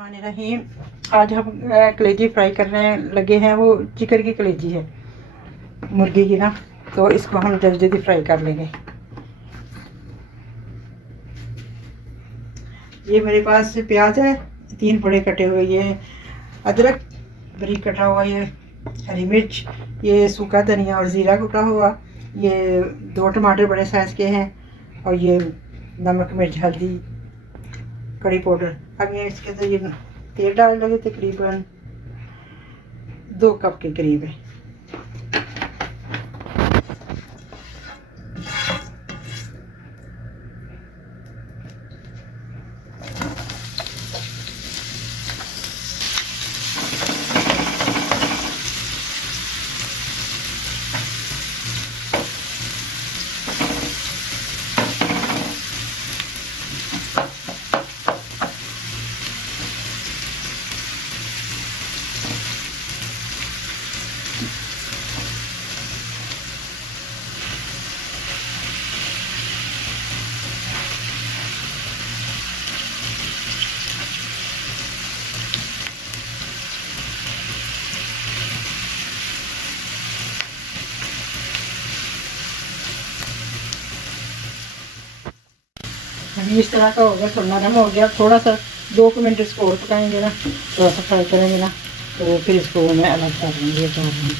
बिस्मिल्लाहिर्रहमानिर्रहीम। आज हम कलेजी फ्राई करने लगे हैं। वो चिकन की कलेजी है, मुर्गी की ना, तो इसको हम जल्दी जल्दी फ्राई कर लेंगे। ये मेरे पास प्याज है 3 बड़े कटे हुए, ये अदरक बारीक कटा हुआ, ये हरी मिर्च, ये सूखा धनिया और ज़ीरा कुटा हुआ, ये 2 टमाटर बड़े साइज़ के हैं, और ये नमक मिर्च हल्दी कड़ी पाउडर। अब ये इसके अंदर ये तेल डाल लगे, तकरीबन 2 कप के करीब है। अभी इस तरह का हो गया, थोड़ा नरम हो गया, थोड़ा सा 2 मिनट इसको और पकाएंगे ना, थोड़ा सा फ्राई करेंगे ना, तो फिर इसको मैं अलग कर दूँगी।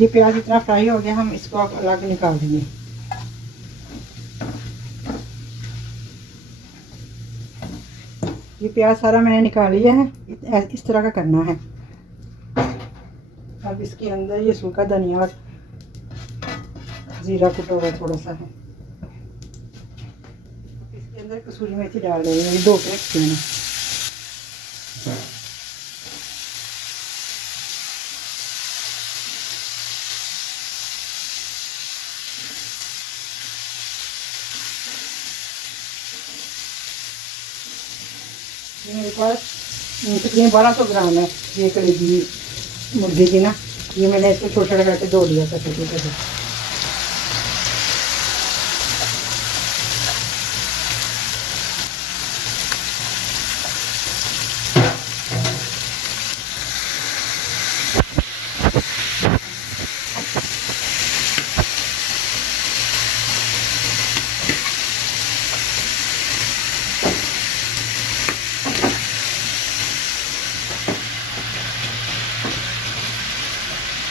ये प्याज इतना फ्राई हो गया, हम इसको अलग निकाल देंगे। ये प्याज सारा मैंने निकाल लिया है, इस तरह का करना है। अब इसके अंदर ये सूखा धनिया और ज़ीरा कुटा हुआ थोड़ा सा है, इसके अंदर कसूरी मेथी डाल देंगे, 2 के रखते हैं। ये मेरे पास तकरीबन 1200 ग्राम है ये कलेजी मुर्गी की ना। ये मैंने इसको छोटा छोटा करके धो लिया था, छोटे छोटे।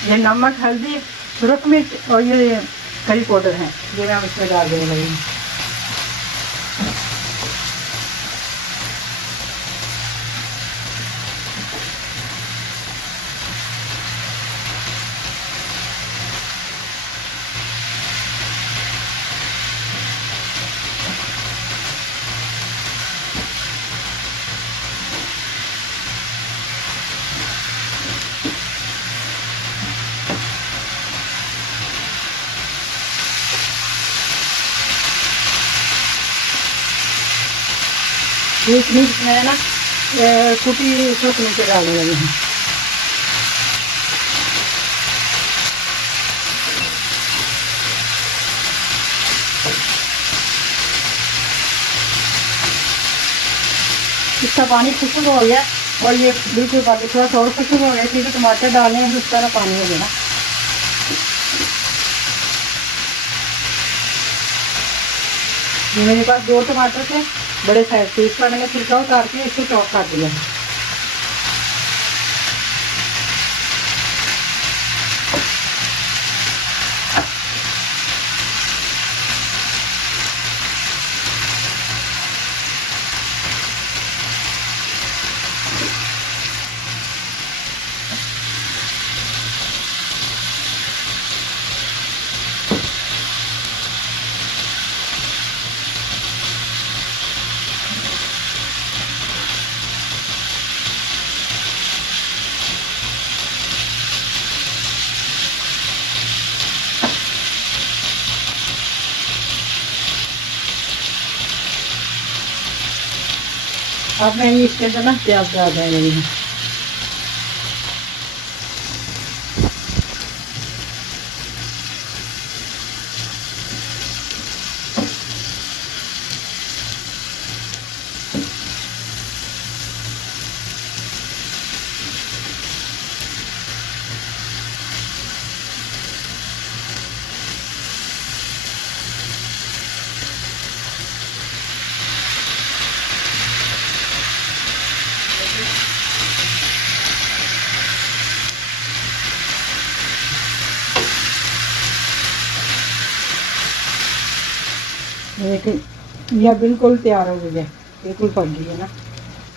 ये नमक हल्दी सुरख मिर्च और ये करी पाउडर है, ये मैं इसमें डाल देने लगी। ये मिर्च मैं ना कुटी सुरख मिर्च डालने लगी हूँ। इसका पानी खुशक हो गया, और ये बिल्कुल बाकी थोड़ा सा और खुशक हो गया, फिर टमाटर डालने हैं, उस तरह पानी हो गया। मेरे पास 2 टमाटर थे बड़े साइज के, इसका मैंने छिलका उतार के इसको चॉप कर दिया। अब मैं ये इसके अंदर ना प्याज डाल रही हूँ। देखें यह बिल्कुल तैयार हो गई है, बिल्कुल पक गई है ना।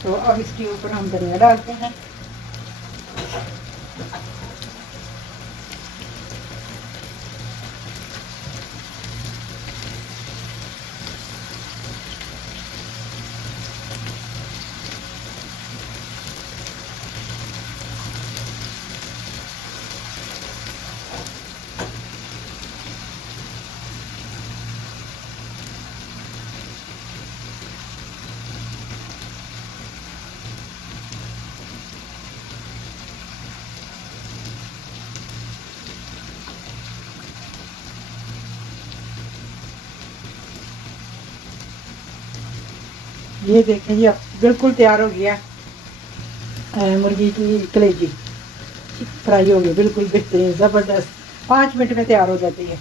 तो अब इसके ऊपर हम धनिया डालते हैं। ये देखें जी अब बिल्कुल तैयार हो गया मुर्गी की कलेजी फ्राई हो गई, बिल्कुल बेहतरीन ज़बरदस्त। 5 मिनट में तैयार हो जाती है।